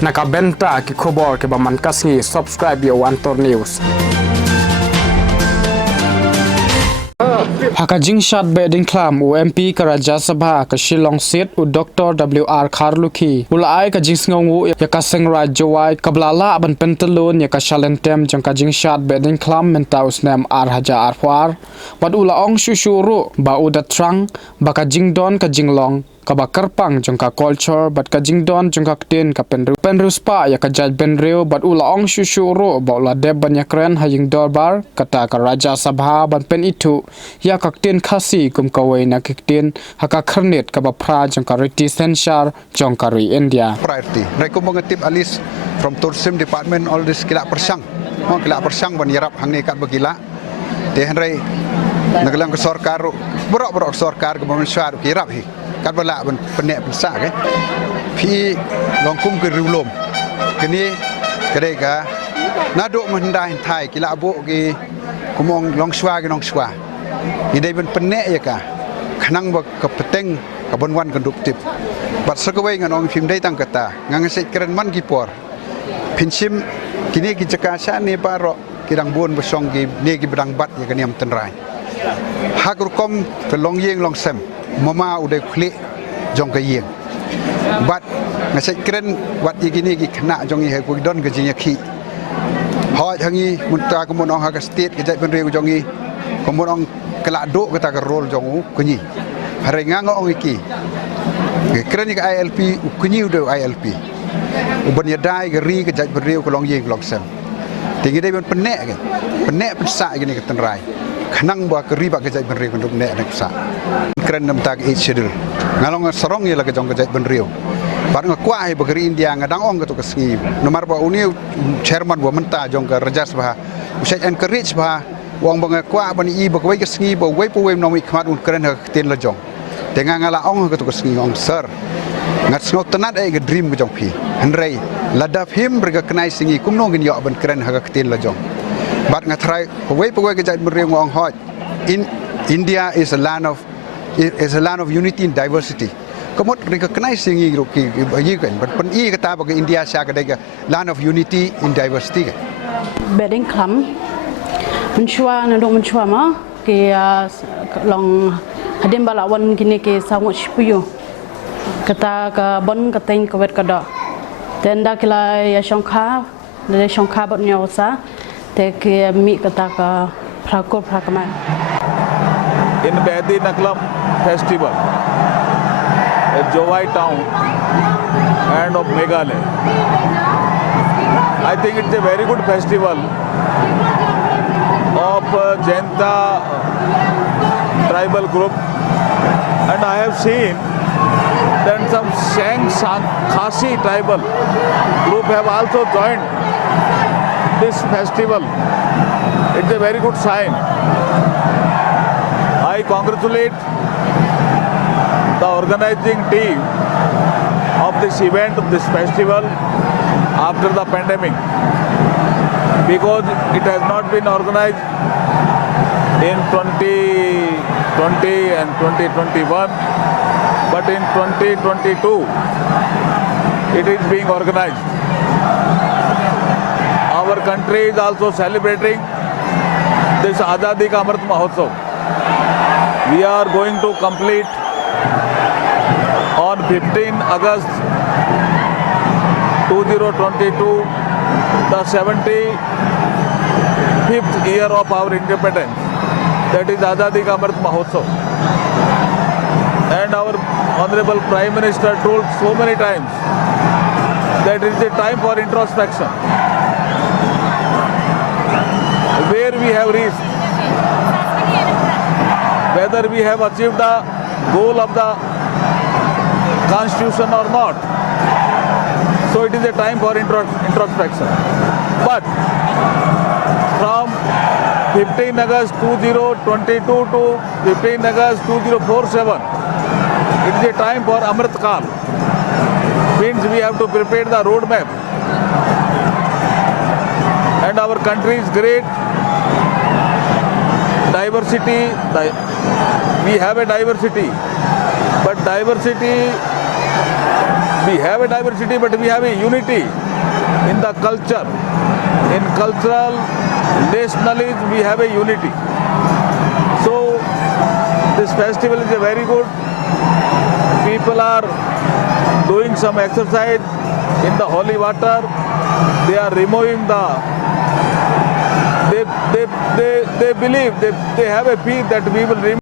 Nakabenta ki khobor ke baman kasngi subscribe yo Antor News. Hakajing shat beding klam UMP ka Rajya Sabha ka Shillong Seat u Dr. WR Kharlukhi ulai ka jingsngongu ya ka sengra jawai kablala ban pentalun ya ka shalentem jang ka jing shat beding klam mentaus nem haja arwar bad ula ong shushuru ba udatrang ba ka jingdon ka jinglong ka bakarpang jong ka culture bat ka jingdon jong ka tin ka penru spa ya ka jaj benreu bat ula ong shushuru ba ula deb ban yakren haying dorbar kata ka Rajya Sabha ban pen itu ya ka tin khasi kum ka wei na kiktin haka kharnet ka ba phra jong ka reti sensar jong ka ri India priority rekom mengetip alis from tourism department all this kila persang ban yarap hangni kat bagila te henry nagalang ke sarkar borok sarkar ke manusia kirap hi kat bala ban penek pensa ke pi longkum ke riulom kini kedai ka naduk mendai thai kila abu ki kumong longswa ke longswa idai ban penek ya ka khanang ba ka peteng ka bonwan konduktif bat sakawai ngan ong phim dai tang kata ngang set keren man ki por pinsim kini ki jakasa ne baro kirang bon besong ki ne ki bedang bat ya kaniam tenrai hakurkom ke long yeng long sem mama udah klik jong ke yeng bat ngasai keren wat igini ki kena jong i ku don ke jinya ki ho hangi munta ko mon ong ha state ke jai ben re jong i ko mon ong kala do kata ke rol jong ku ni hare ngang ong iki keren ke ILP ku ni udah ILP uban ya dai ke ri ke jai ben re ko long yeng long sem tinggi dai ben penek pensa gini ke tenrai khanang ba ke riba ke jai ben re ko duk nek nek sa keren nam tak e schedule ngalong sarong ye la ke jong ke jai ben rio par ngakwa he bagri India ngadang ong ke to kesngi nomor ba uni chairman wa menta jong ke Rajya Sabha usai encourage ba wong bang kwa ban i ba wei kesngi ba wei pu wei nom i khmat un keren ha ten la jong tenga ngala ong ke to kesngi ong sir ngat snot tanat e ke dream ke jong phi henrei ladaf him recognize singi kumno gin yo ban keren ha ke ten la jong bat ngatrai wei pu wei ke jai ben rio ong hot in India is a land of unity and diversity. Komot recognizing ki yi kan pen i kata bagi India sya ka land of unity and diversity. Bedding klam menchua nadong menchua ma ki long hadim balawan kini ki sangut puyu kata ka bon katain ka wet kada tenda kila ya shongkha bot nyosa te ki mi kata ka prakop prakama in Bedi Naklam festival at Jowai town and of Meghalaya. I think it's a very good festival of Jainta tribal group, and I have seen that some Shang Khasi tribal group have also joined this festival. It's a very good sign. I congratulate the organizing team of this event, of this festival after the pandemic, because it has not been organized in 2020 and 2021, but in 2022 it is being organized. Our country is also celebrating this Azadi Ka Amrit Mahotsav. We are going to complete on 15 August 2022 the 75th year of our independence. That is Azadi Ka Amrit Mahotsav. And our Honorable Prime Minister told so many times that it is a time for introspection. Where we have reached, whether we have achieved the goal of the constitution or not. So it is a time for introspection. But from 15 August 2022 to 15 August 2047, it is a time for Amrit Kal. Means we have to prepare the roadmap. And our country's great diversity, we have a diversity, but diversity We have a diversity, but we have a unity in the culture. In cultural nationalism, we have a unity. So this festival is a very good. People are doing some exercise in the holy water. They are removing the. They believe they have a faith that we will remove.